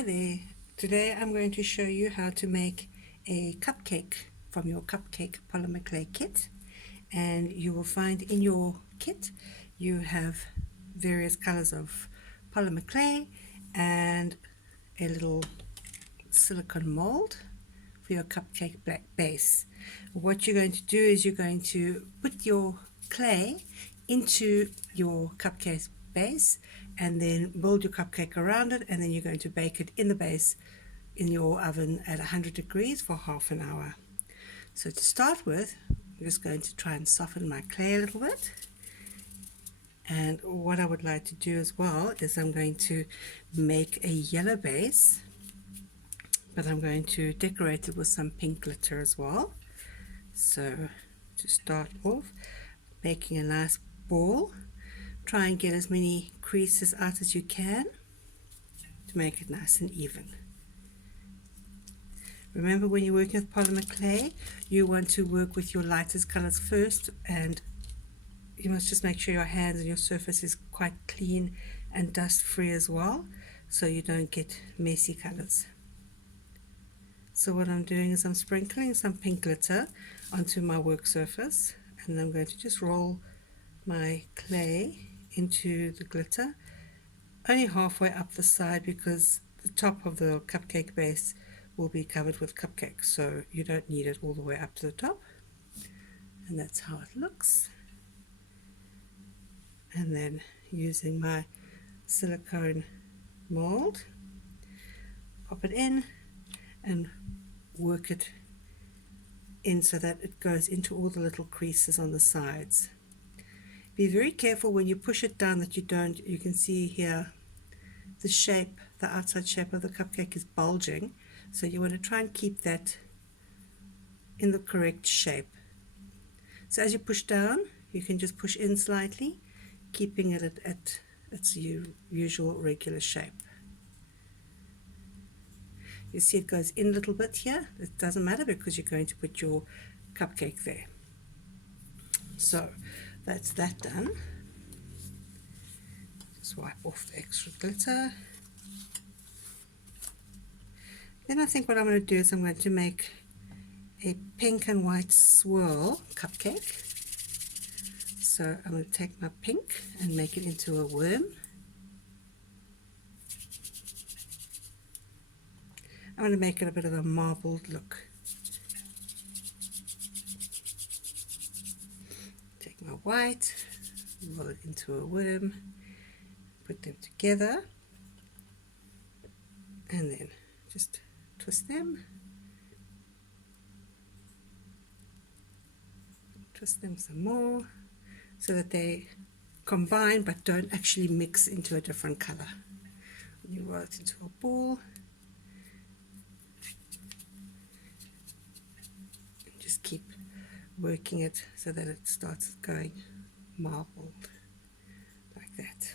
Hi there. Today I'm going to show you how to make a cupcake from your cupcake polymer clay kit, and you will find in your kit you have various colors of polymer clay and a little silicone mold for your cupcake base. What you're going to do is you're going to put your clay into your cupcake base and then build your cupcake around it, and then you're going to bake it in the base in your oven at 100 degrees for half an hour. So to start with, I'm just going to try and soften my clay a little bit. And what I would like to do as well is I'm going to make a yellow base, but I'm going to decorate it with some pink glitter as well. So to start off, making a nice ball, try and get as many creases out as you can to make it nice and even. Remember, when you're working with polymer clay, you want to work with your lightest colors first, and you must just make sure your hands and your surface is quite clean and dust free as well, so you don't get messy colors. So what I'm doing is I'm sprinkling some pink glitter onto my work surface, and I'm going to just roll my clay into the glitter, only halfway up the side, because the top of the cupcake base will be covered with cupcake, so you don't need it all the way up to the top. And that's how it looks. And then using my silicone mold, pop it in and work it in so that it goes into all the little creases on the sides. Be very careful when you push it down that you can see here the shape, the outside shape of the cupcake is bulging, so you want to try and keep that in the correct shape. So as you push down, you can just push in slightly, keeping it at its usual regular shape. You see it goes in a little bit here. It doesn't matter because you're going to put your cupcake there. So that's that done. Just wipe off the extra glitter. Then I think what I'm going to do is I'm going to make a pink and white swirl cupcake. So I'm going to take my pink and make it into a worm. I'm going to make it a bit of a marbled look. Take my white, roll it into a worm, put them together, and then just twist them. Twist them some more so that they combine but don't actually mix into a different color. You roll it into a ball. Just keep working it so that it starts going marbled like that.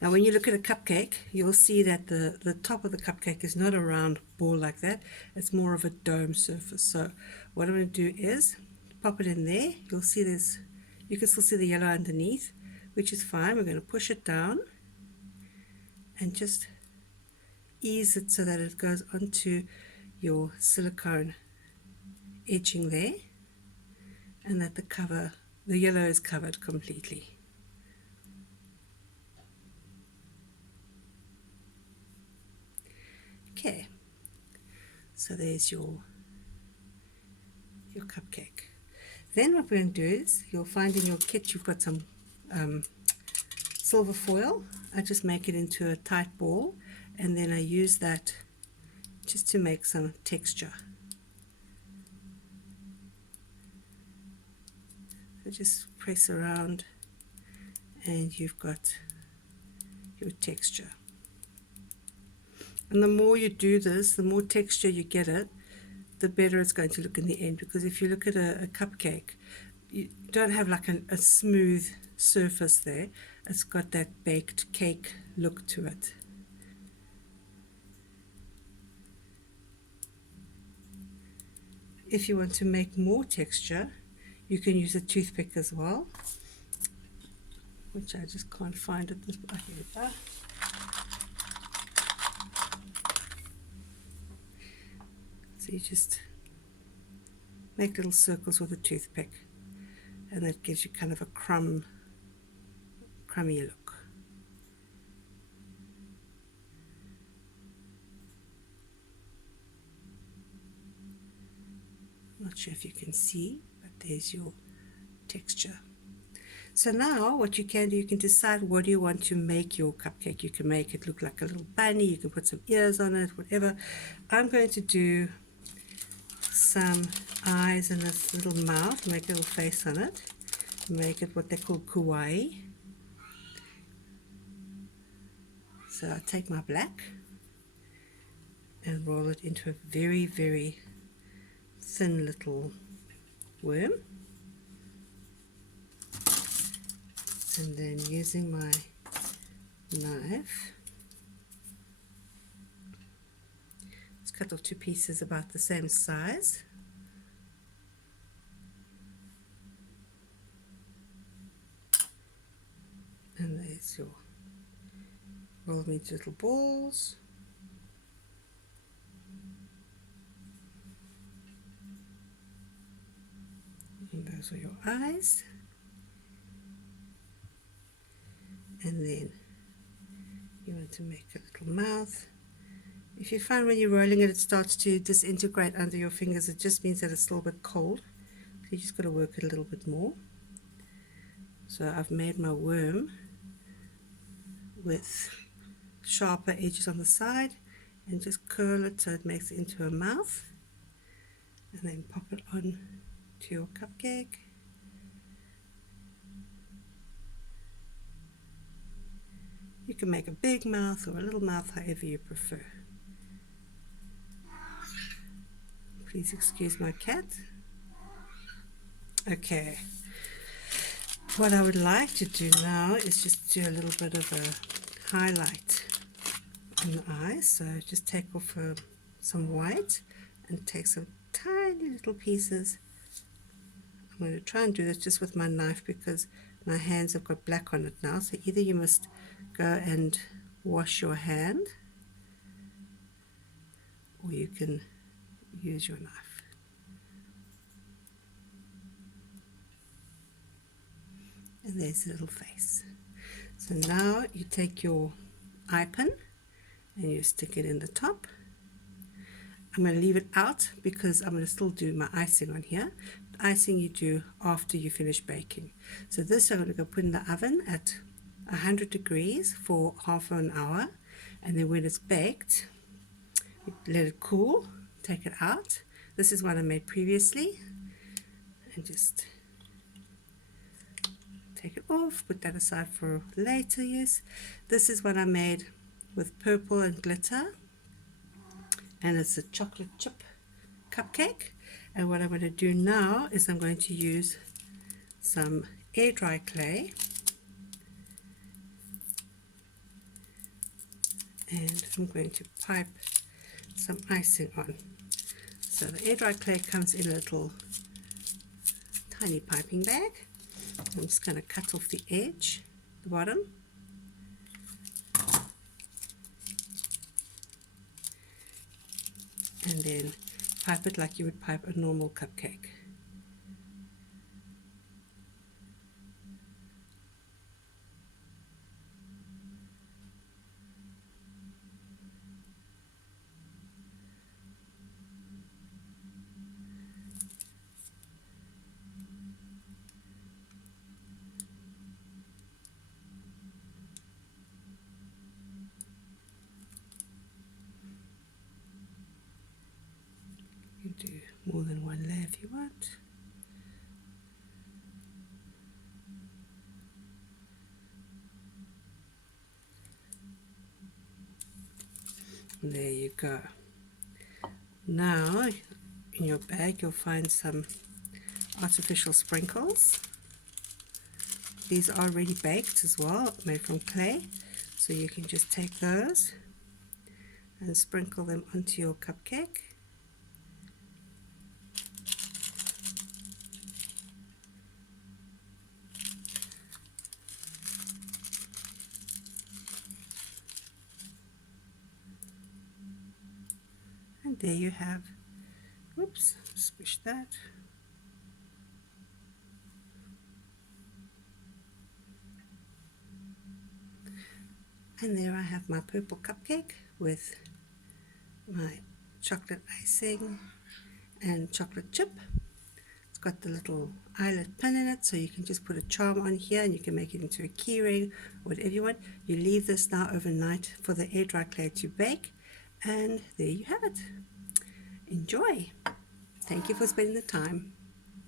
Now when you look at a cupcake, you'll see that the top of the cupcake is not a round ball like that. It's more of a dome surface. So what I'm going to do is pop it in there. You'll see you can still see the yellow underneath, which is fine. We're going to push it down and just ease it so that it goes onto your silicone edging there, and that the yellow is covered completely. Okay, so there's your cupcake. Then what we're going to do is, you'll find in your kit you've got some silver foil. I just make it into a tight ball, and then I use that just to make some texture. So just press around and you've got your texture. And the more you do this, the more texture you get it, the better it's going to look in the end. Because if you look at a cupcake, you don't have like a smooth surface there. It's got that baked cake look to it. If you want to make more texture, you can use a toothpick as well, which I just can't find at this point. Here we go. So you just make little circles with a toothpick, and that gives you kind of a crummy look. Not sure if you can see, but there's your texture. So now what you can do, you can decide what you want to make your cupcake. You can make it look like a little bunny, you can put some ears on it, whatever. I'm going to do some eyes and this little mouth, make a little face on it, make it what they call kawaii. So I take my black and roll it into a very, very thin little worm. And then using my knife, let's cut off 2 pieces about the same size. And there's your, roll them into little balls. And those are your eyes. And then you want to make a little mouth. If you find when you're rolling it, it starts to disintegrate under your fingers, it just means that it's a little bit cold. So you just got to work it a little bit more. So I've made my worm with sharper edges on the side and just curl it so it makes it into a mouth. And then pop it on to your cupcake. You can make a big mouth or a little mouth, however you prefer. Please excuse my cat. Okay. What I would like to do now is just do a little bit of a highlight on the eyes. So just take off some white and take some tiny little pieces. I'm going to try and do this just with my knife because my hands have got black on it now. So either you must go and wash your hand, or you can use your knife. And there's the little face. So now you take your eye pin and you stick it in the top. I'm going to leave it out because I'm going to still do my icing on here. Icing you do after you finish baking. So this I'm going to go put in the oven at 100 degrees for half an hour, and then when it's baked, let it cool, take it out. This is what I made previously, and just take it off, put that aside for later use. This is what I made with purple and glitter, and it's a chocolate chip cupcake. And what I'm going to do now is I'm going to use some air dry clay, and I'm going to pipe some icing on. So the air dry clay comes in a little tiny piping bag. I'm just going to cut off the edge, the bottom, and then pipe it like you would pipe a normal cupcake. You can do more than one layer if you want. There you go. Now in your bag you'll find some artificial sprinkles. These are already baked as well, made from clay, so you can just take those and sprinkle them onto your cupcake. And there you have Oops, squish that. And there I have my purple cupcake with my chocolate icing and chocolate chip. It's got the little eyelet pin in it, so you can just put a charm on here and you can make it into a key ring, whatever you want. You leave this now overnight for the air dry clay to bake, and there you have it. Enjoy. Thank you for spending the time.